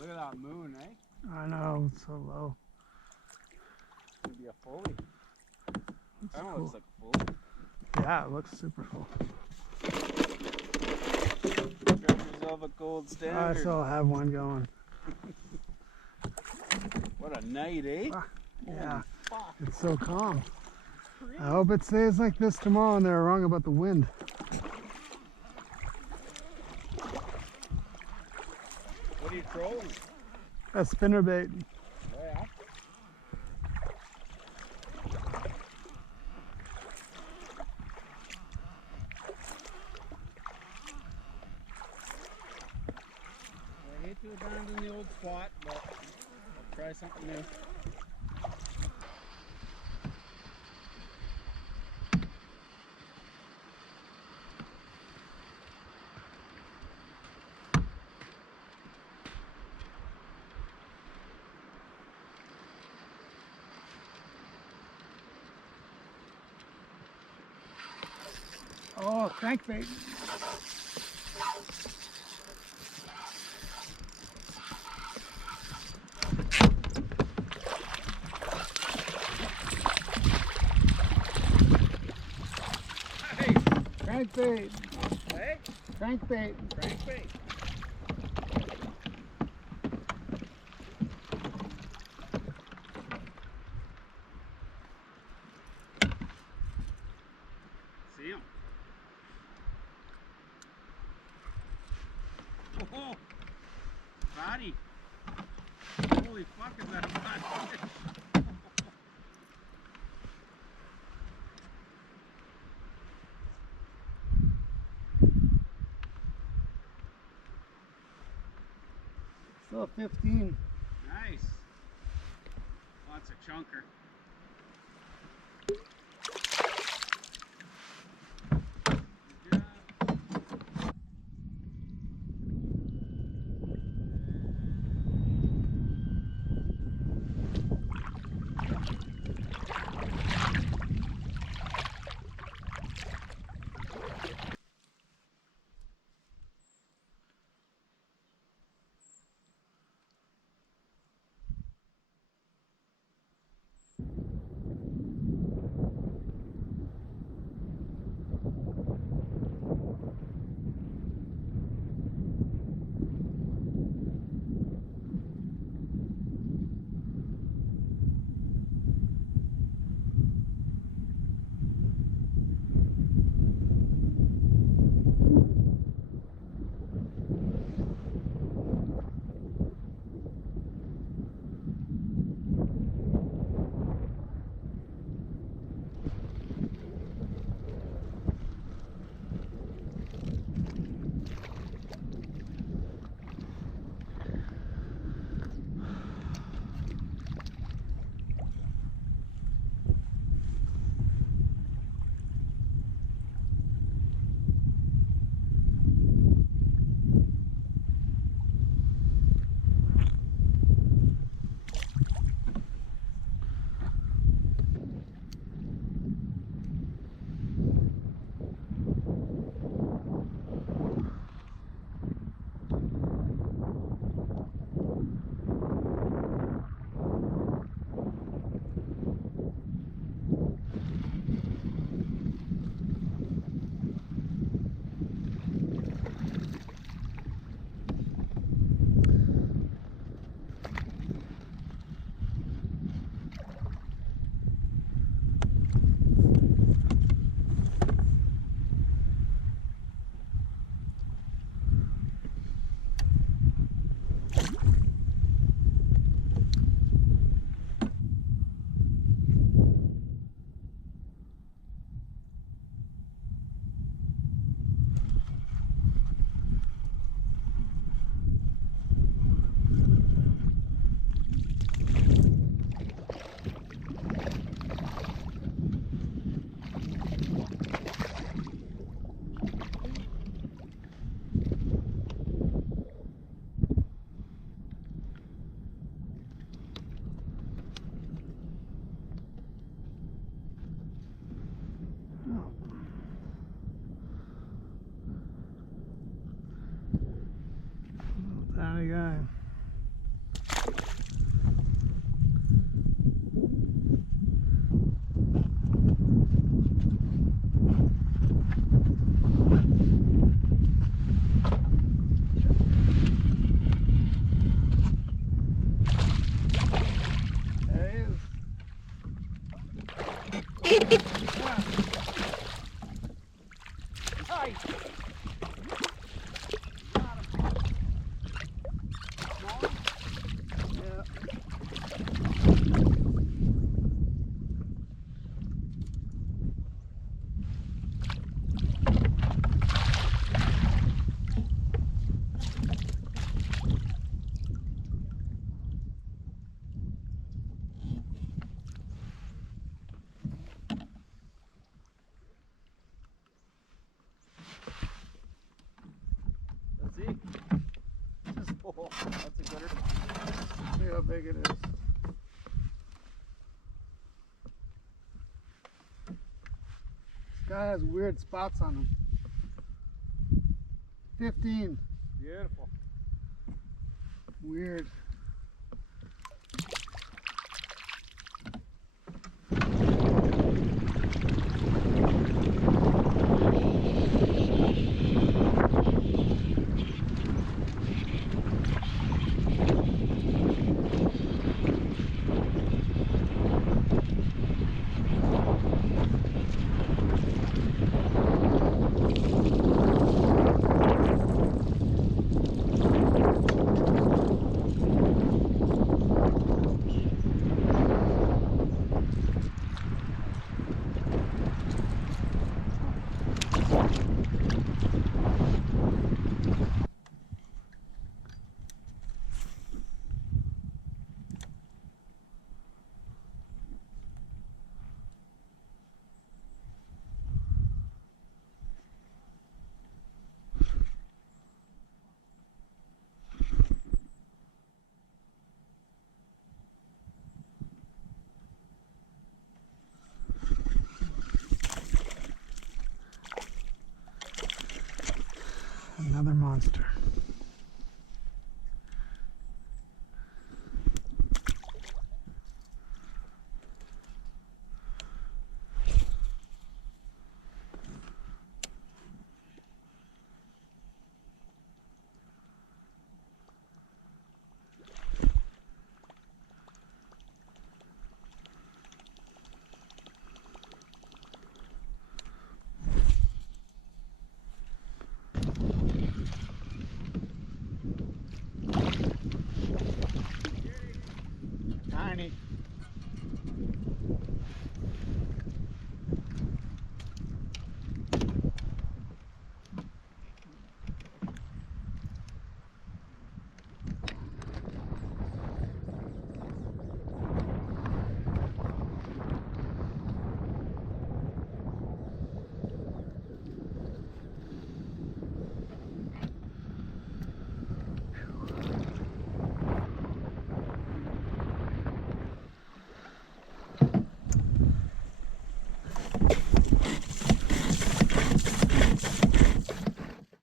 Look at that moon, eh? I know, it's so low. Could be a fully. It's Kind of cool. looks like a fully. Yeah, it looks super full. Grab yourself a gold I standard. still have one going. What a night, eh? Ah, yeah, Holy fuck. it's so calm. Crazy. I hope it stays like this tomorrow and they're wrong about the wind. What are you trolling? A spinnerbait. Oh, yeah? I hate to abandon the old spot, but I'll try something new. Oh, crankbait. Hey! Crankbait. Hey! Crankbait. Crankbait! See him? Oh! Fatty! Holy fuck, is that a fat fish? Still 15. Nice. Lots of chunker. Good job. Tiny guy. Nice. Got him. Small? Yeah. Let's see. Oh, that's a gooder. See how big it is. This guy has weird spots on him. 15. Beautiful. Weird. Another monster.